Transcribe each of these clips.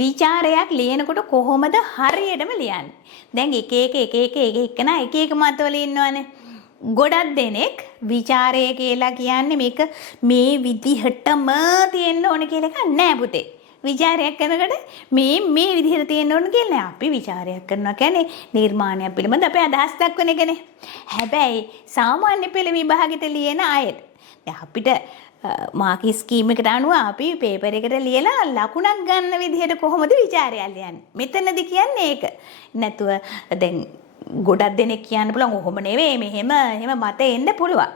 විචාරයක් ලියනකොට කොහොමද හරියටම ලියන්නේ? දැන් එක එක මතවල ඉන්නවනේ. ගොඩක් දෙනෙක් විචාරය කියලා කියන්නේ මේක මේ විදිහටම තියෙන්න ඕන කියලා එකක් නෑ පුතේ. විචාරයක් කරනකොට මේ විදිහට තියෙන්න ඕන කියලා නෑ. අපි විචාරයක් කරනවා කියන්නේ නිර්මාණයක් පිළිබඳ අපේ අදහස් දක්වන එකනේ. හැබැයි සාමාන්‍ය පෙළ විභාගෙට ලියන අයට දැන් අපිට මාකි ස්කීම් එකට අනුව අපි පේපර් එකට ලියලා ලකුණක් ගන්න විදිහට කොහොමද විචාරය ලියන්නේ? මෙතනදී කියන්නේ ඒක. නැතුව දැන් ගොඩක් දෙනෙක් කියන්න පුළුවන් ඔහොම නෙවෙයි මෙහෙම මත එන්න පුළුවන්.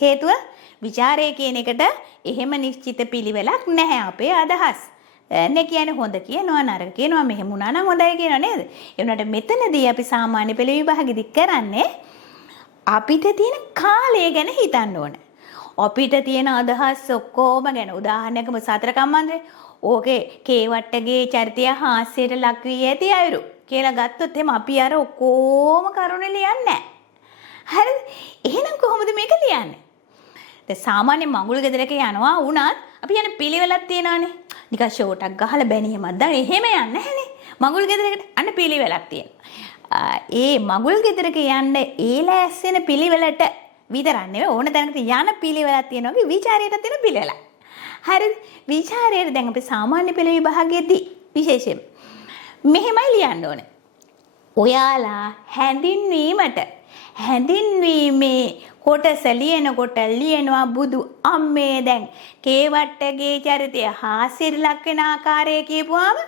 හේතුව විචාරය කියන එකට එහෙම නිශ්චිත පිළිවෙලක් නැහැ අපේ අදහස්. නේ කියන්නේ හොඳ කියනවා නරක කියනවා මෙහෙම වුණා නම් හොඳයි කියනවා නේද? ඒ වුණාට මෙතනදී අපි සාමාන්‍ය පෙළ විභාගෙදි කරන්නේ අපිට තියෙන කාලය ගැන හිතන්න ඕන. අපිට තියෙන අදහස් ඔක්කොම ගැන උදාහරණයකම සතර කම්මන්දේ ඕකේ කේවට්ටගේ චරිතය හාස්‍යයට ලක් වී ඇති අයුරු කියලා ගත්තොත් එහෙම අපි අර ඔක්කොම කරුණ ලියන්නේ නැහැ. හරිද? එහෙනම් කොහොමද මේක ලියන්නේ? දැන් සාමාන්‍ය මඟුල් ගෙදරක යනවා වුණත් අපි යන පිළිවෙලක් තියෙනවානේ. නිකන් ෂෝටක් ගහලා බැනියමක් දාන එහෙම යන්නේ නැහනේ. මඟුල් ගෙදරකට අන්න පිළිවෙලක් තියෙනවා. ඒ මඟුල් ගෙදරක යන්න ඒ ලෑස්සෙන පිළිවෙලට විතරක් නෙවෙයි ඕන තැනකට යන පිළිවෙලක් තියෙනවා. ඒ විචාරයට තියෙන පිළිවෙලක්. හරිද? විචාරයට දැන් අපි සාමාන්‍ය පෙළ විභාගයේදී විශේෂයෙන් මෙහෙමයි ලියන්න ඕනේ. ඔයාලා හැඳින්වීමේ කොටස ලියනකොට ලියනවා බුදු අම්මේ දැන් කේවට්ටගේ චරිතය හාස්‍යයට ලක් වෙන ආකාරය කියපුවාම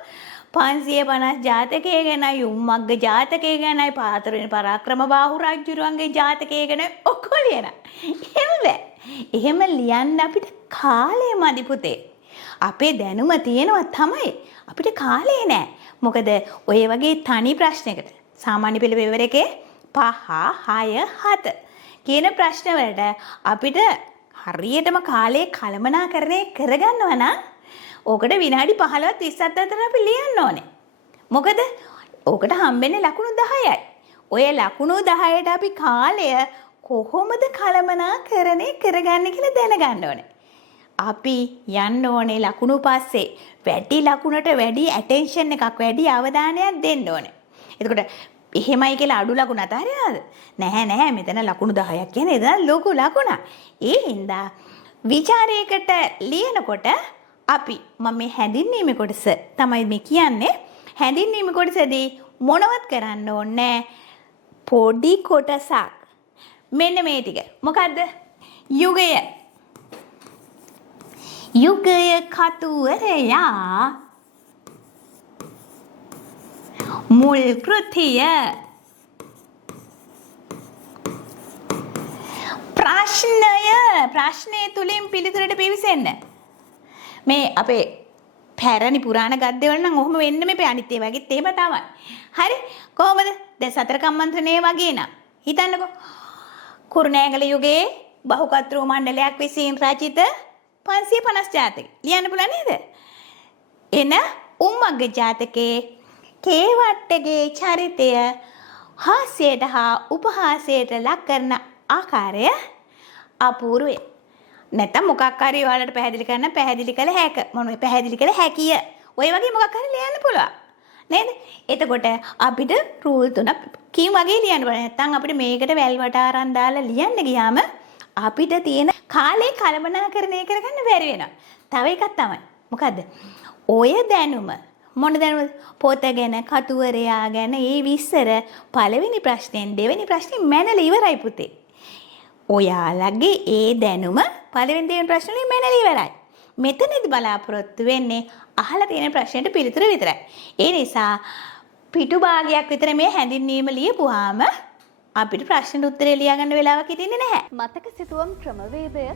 550 ජාතකය ගැනයි උම්මග්ග ජාතකය ගැනයි පාතරෙන පරාක්‍රම බාහු රජුරුවන්ගේ ජාතකය ගැන ඔක්කොම ලියනවා. එහෙම බෑ. එහෙම ලියන්න අපිට කාලය මදි පුතේ. අපේ දැනුම තියෙනවා තමයි. අපිට කාලය නෑ. මොකද ඔය වගේ තනි ප්‍රශ්නයකට සාමාන්‍ය පෙළ පෙවර එකේ 5 6 7 කියන ප්‍රශ්න වලට අපිට හරියටම කාලේ කළමනාකරණය කරගන්නවා නම් ඕකට විනාඩි 15ත් 20ත් අතර අපි ලියන්න ඕනේ. මොකද ඕකට හම්බෙන්නේ ලකුණු 10යි. ඔය ලකුණු 10ට අපි කාලය කොහොමද කළමනාකරණය කරගන්නේ කියලා දැනගන්න ඕනේ. අපි යන්න ඕනේ ලකුණු පස්සේ වැඩි ලකුණට වැඩි ඇටෙන්ෂන් එකක් වැඩි අවධානයක් දෙන්න ඕනේ. එතකොට එහෙමයි කියලා අඩු ලකුණ අතහරිනවද? නැහැ මෙතන ලකුණු 10ක් කියන්නේ එදා ලොකු ලකුණක්. ඒ හින්දා විචාරයකට ලියනකොට අපි මම මේ හැඳින්වීමේ කොටස තමයි මේ කියන්නේ. හැඳින්වීමේ කොටසදී මොනවත් කරන්න ඕනේ පොඩි කොටසක්. මෙන්න මේ ටික. මොකද්ද? යුගය කතුවරයා මුල් කෘතිය ප්‍රශ්නය තුලින් පිළිතුරට පිවිසෙන්න. මේ අපේ පැරණි පුරාණ ගද්‍යවල නම් ඔහොම වෙන්න මේ අනිත් ඒ වගේත් එහෙම තමයි. හරි කොහොමද? දැන් සතර කම්මන්ත්‍රණය වගේ නා. හිතන්නකෝ. කුරුණෑගල යුගයේ බහුකතෘ මණ්ඩලයක් විසින් රචිත 550 ජාතක ලියන්න පුළුවන් නේද? එන උම්මග්ග ජාතකයේ කේවට්ටගේ චරිතය හාස්‍යයට හා උපහාසයට ලක් කරන ආකාරය අපූර්වය. නැත්නම් මොකක් හරි ඔයාලට පැහැදිලි කරන්න පැහැදිලි කළ හැක. මොනවද පැහැදිලි කළ හැකිය. ඔය වගේ මොකක් හරි ලියන්න පුළුවන්. නේද? එතකොට අපිට රූල් 3 කීම් වගේ ලියන්න බෑ. නැත්නම් අපිට මේකට වැල් වට ආරන් දාලා ලියන්න ගියාම අපිට තියෙන කාලේ කළමනාකරණය කරගන්න බැරි වෙනවා. තව එකක් තමයි. මොකද්ද? ඔය දැනුම මොන දැනුමද? පොත ගැන, කතුවරයා ගැන ඒ විස්තර පළවෙනි ප්‍රශ්නෙන් දෙවෙනි ප්‍රශ්නේ මැනලා ඉවරයි පුතේ. ඔයාලගේ ඒ දැනුම පළවෙනි දෙවෙනි ප්‍රශ්නේ මැනලා ඉවරයි. මෙතනදී බලාපොරොත්තු වෙන්නේ අහලා තියෙන ප්‍රශ්නෙට පිළිතුර විතරයි. ඒ නිසා පිටු භාගයක් විතර මේ හැඳින්වීම ලියපුවාම අපිට ප්‍රශ්නෙට උත්තරේ ලියා ගන්න වෙලාවක් හිටින්නේ නැහැ. මතක සිතුවම් ක්‍රමවේදය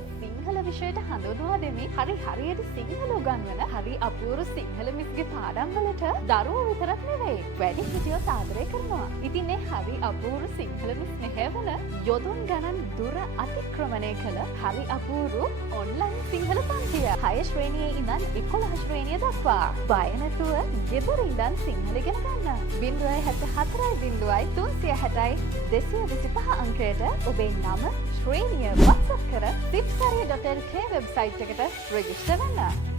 සිංහල විෂයට හඳුන්වා දෙමින් හරියට සිංහල උගන්වන හරි අපූර්ව සිංහල මිස්ගේ පාඩම් වලට දරුවෝ විතරක් නෙවෙයි වැඩිහිටියෝ ආදරය කරනවා. ඉතින් මේ හරි අපූර්ව සිංහල මිස් මෙහෙවන යොදුන් ගණන් දුර අතික්‍රමණය කළ හරි අපූර්ව ඔන්ලයින් සිංහල පන්තිය 6 ශ්‍රේණියේ ඉඳන් 11 ශ්‍රේණිය දක්වා බය නැතුව ගෙදර ඉඳන් සිංහල ඉගෙන ගන්න. 074 360 225 අංකයට ඔබේ නම ශ්‍රේණිය WhatsApp කර tipsarya.lk වෙබ්සයිට් එකට රෙජිස්ටර් වෙන්න.